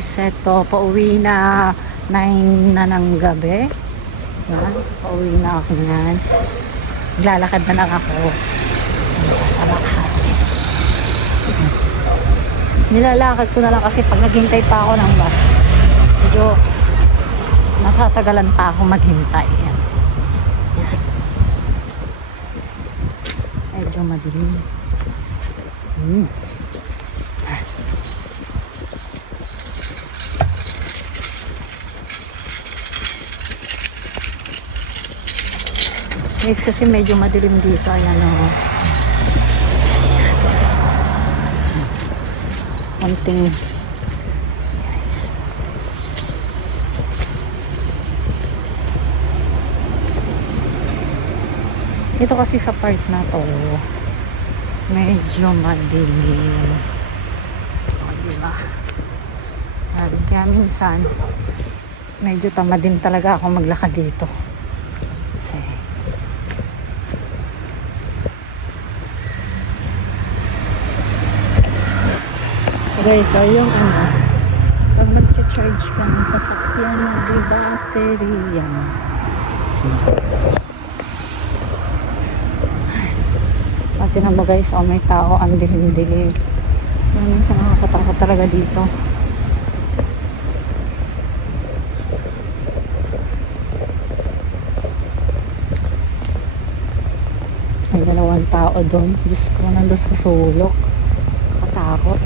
guys, eto, pauwi na 9 na ng gabi. Yan, pauwi na ako yan. Naglalakad na lang ako. Kasamahan. Nilalakad ko na lang kasi pag naghintay pa ako ng bus, medyo natatagalan pa ako maghintay. Yan. Medyo madilim. Guys, kasi medyo madilim dito. Ayan o. Konting guys. Ito kasi sa part na to medyo madilim. O, diba? Kaya minsan medyo tamad din talaga ako maglakad dito. Guys, so yung pag mag-charge ka ng sasakyan na may battery pati na ba guys, may tao, ang dilim-dilim. Minsan nakakatakot talaga dito. May dalawang tao doon. Diyos ko, nandun sa sulok. Katakot.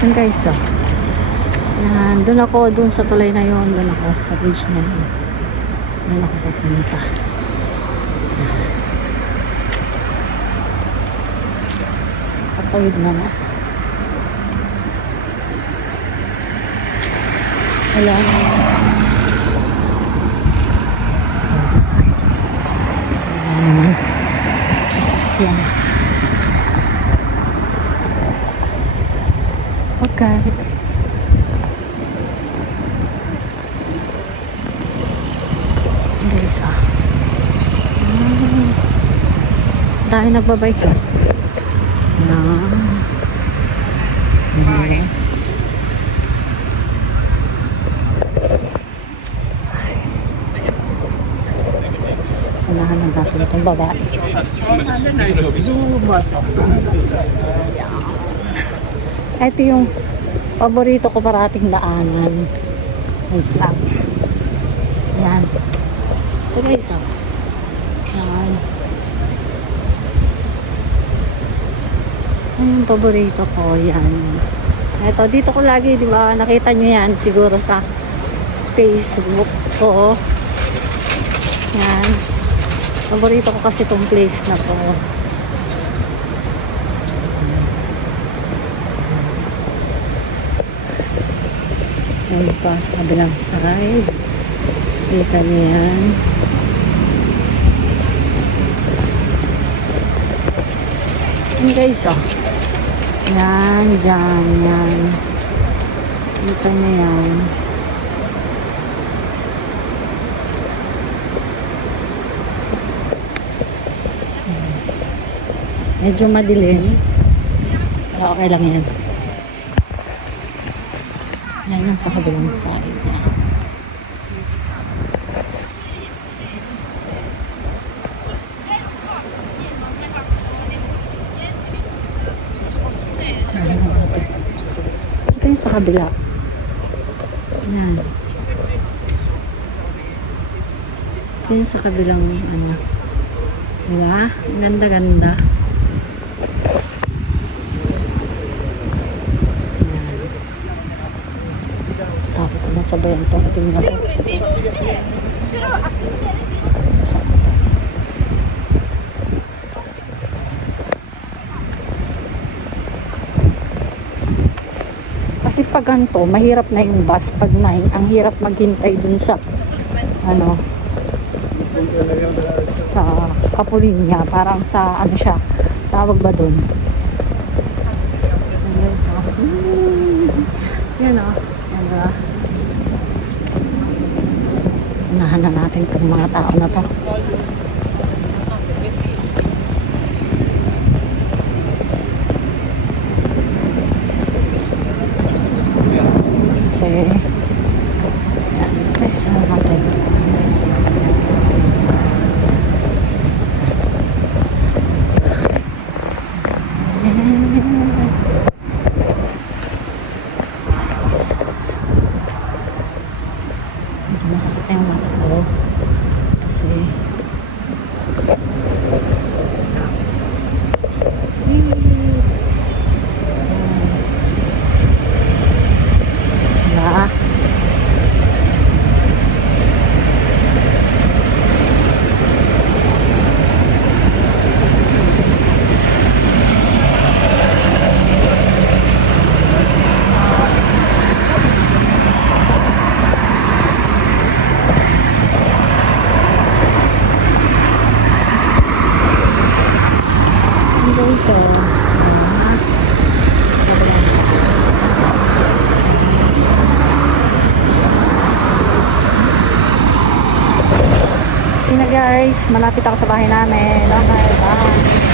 Yan guys, so yan, doon ako, doon sa tulay na yun, doon ako sa bridge na yun, doon ako pupunta. Kapawid na na wala na naman sasakyan. Okay. Guys, dahil nagbabay ka. Unahan ng natin itong babae. Ito yung paborito ko parating daanan. Wait lang. Yan. Ito guys, yan. Yan yung paborito ko. Yan. Ito, dito ko lagi, di ba? Nakita nyo yan siguro sa Facebook ko. Yan. Paborito ko kasi itong place na po. Ayan pa sa kabilang side. Kita niyo yan. Yan guys, yan, dyan, yan. Kita niyo yan. Medyo madilim. Pero okay lang yan. Yan lang sa kabilang side niya. Ito yung sa kabila. Yan. Ito yung sa kabilang ano. Diba? Ganda-ganda. Nasabayan itong ating na po. Kasi pag ganito, mahirap na yung bus. Pag 9, ang hirap maghintay dun sa, ano, sa Kapulinya. Parang sa, ano siya, tawag ba dun? Yan o. Yan ba? Unahan na natin itong mga tao na to. Kasi, yan. Ay, saan natin? Medyo masakit na yung mata ko. Kasi, wala. Guys, so, sige na guys, malapit ako sa bahay namin. Okay, bye.